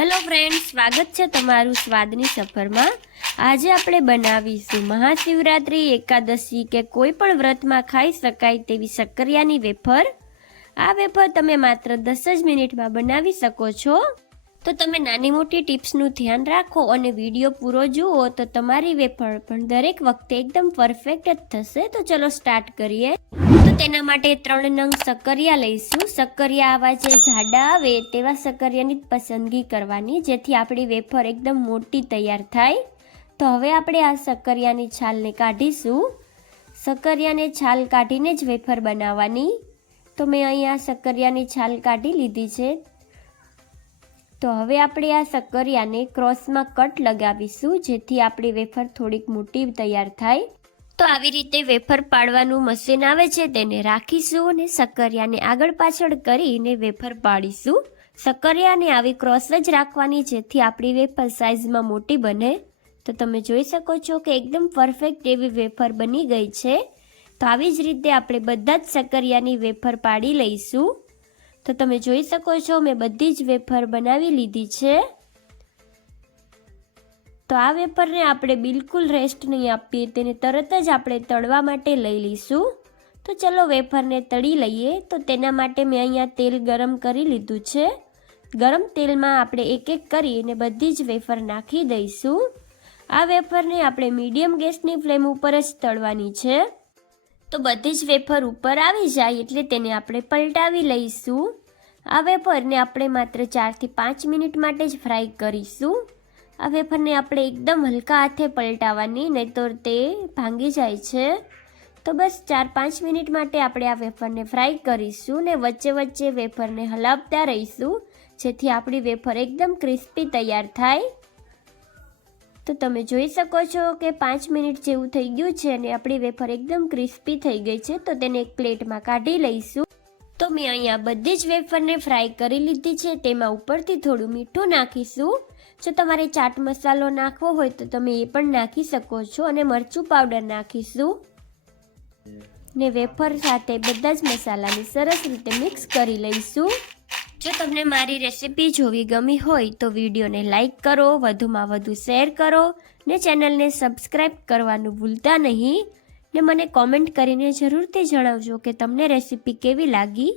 Hello friend સ્વાગત છે તમારું સ્વાદની સફરમાં. આજે આપણે બનાવીશું મહાશિવરાત્રિ, એકાદશી કે કોઈ પણ વ્રતમાં ખાઈ શકાય તેવી શક્કરિયાની વેફર. આ વેફર તમે માત્ર દસ જ મિનિટમાં બનાવી શકો છો. તો તમે નાની મોટી ટિપ્સનું ધ્યાન રાખો અને વીડિયો પૂરો જુઓ તો તમારી વેફર પણ દરેક વખતે એકદમ પરફેક્ટ જ થશે. તો ચલો સ્ટાર્ટ કરીએ. તો તેના માટે ત્રણ નંગ સક્કરિયા લઈશું. સક્કરિયા આવા જે જાડા આવે તેવા સક્કરિયાની પસંદગી કરવાની, જેથી આપણી વેફર એકદમ મોટી તૈયાર થાય. તો હવે આપણે આ સક્કરિયાની છાલને કાઢીશું. સક્કરિયાને છાલ કાઢીને જ વેફર બનાવવાની. તો મેં અહીંયા સક્કરિયાની છાલ કાઢી લીધી છે. તો હવે આપણે આ સક્કરિયાને ક્રોસમાં કટ લગાવીશું, જેથી આપણી વેફર થોડીક મોટી તૈયાર થાય. તો આવી રીતે વેફર પાડવાનું મશીન આવે છે, તેને રાખીશું અને સક્કરિયાને આગળ પાછળ કરીને વેફર પાડીશું. સક્કરિયાને આવી ક્રોસ જ રાખવાની, જેથી આપણી વેફર સાઇઝમાં મોટી બને. તો તમે જોઈ શકો છો કે એકદમ પરફેક્ટ એવી વેફર બની ગઈ છે. તો આવી જ રીતે આપણે બધા જ સક્કરિયાની વેફર પાડી લઈશું. તો તમે જોઈ શકો છો, મેં બધી જ વેફર બનાવી લીધી છે. તો આ વેફરને આપણે બિલકુલ રેસ્ટ નહીં આપીએ, તેને તરત જ આપણે તળવા માટે લઈ લઈશું. તો ચલો વેફરને તળી લઈએ. તો તેના માટે મેં અહીંયા તેલ ગરમ કરી લીધું છે. ગરમ તેલમાં આપણે એક એક કરીને બધી જ વેફર નાખી દઈશું. આ વેફરને આપણે મીડિયમ ગેસની ફ્લેમ ઉપર જ તળવાની છે. તો બધી જ વેફર ઉપર આવી જાય એટલે તેને આપણે પલટાવી લઈશું. આ વેફરને આપણે માત્ર ચારથી પાંચ મિનિટ માટે જ ફ્રાય કરીશું. આ વેફરને આપણે એકદમ હલકા હાથે પલટાવવાની નહીં તો તે ભાંગી જાય છે. તો બસ ચાર પાંચ મિનિટ માટે આપણે આ વેફરને ફ્રાય કરીશું ને વચ્ચે વચ્ચે વેફરને હલાવતા રહીશું, જેથી આપણી વેફર એકદમ ક્રિસ્પી તૈયાર થાય. તો તમે જોઈ શકો છો કે પાંચ મિનિટ જેવું થઈ ગયું છે અને આપણી વેફર એકદમ ક્રિસ્પી થઈ ગઈ છે, તો તેને એક પ્લેટમાં કાઢી લઈશું. તો મેં અહીંયા બધી જ વેફરને ફ્રાય કરી લીધી છે, તેમાં ઉપરથી થોડું મીઠું નાખીશું. જો તમારે ચાટ મસાલો નાખવો હોય તો તમે એ પણ નાખી શકો છો અને મરચું પાવડર નાખીશું. ને વેફર સાથે બધા જ મસાલાને સરસ રીતે મિક્સ કરી લઈશું. જો તમને મારી રેસિપી જોવી ગમી હોય તો વિડીયોને લાઈક કરો, વધુમાં વધુ શેર કરો ને ચેનલને સબસ્ક્રાઈબ કરવાનું ભૂલતા નહીં ને મને કોમેન્ટ કરીને જરૂરથી જણાવજો કે તમને રેસિપી કેવી લાગી.